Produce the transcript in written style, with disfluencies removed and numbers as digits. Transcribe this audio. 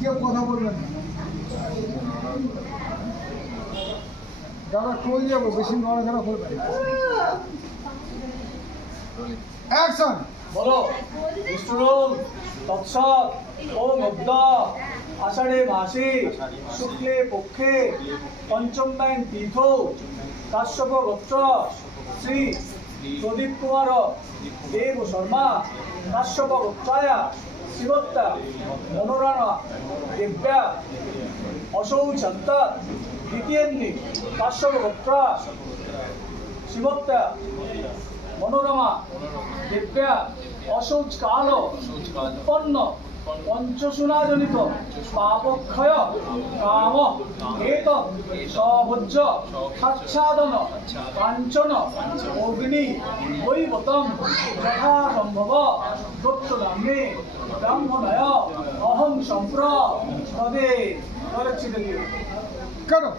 কেউ কথা বলবেন না। দাদা কই যাবো, বেশি নড়াচড়া করবেন। অ্যাকশন। বলো। বিষ্ণুরোম তৎসৎ ওম অব্দ আষাঢ়ে মাসে শুক্লে পক্ষে পঞ্চম্যাং তীর্থ কাশ্যপ গোত্র শ্রী প্রদীপ কুমার দেব শর্মা কাশ্যপ গোত্রায়া শিবত্তা মনোরণা দেব্যা অশৌচন্ত দ্বিতীয়ন্নি কাশ্যপ গোত্রা শিবত্তা মনোরমা দেব্যা অশৌচ কাল উৎপন্ন পঞ্চসুনাজনিত পাপক্ষয় কাম হেত সভোজ্য সাচ্ছাদন কাঞ্চন অগ্নি দৈবতম যথা সম্ভব দত্তদামে ব্রাহ্মণয় অহং সম্প্রদে। করো।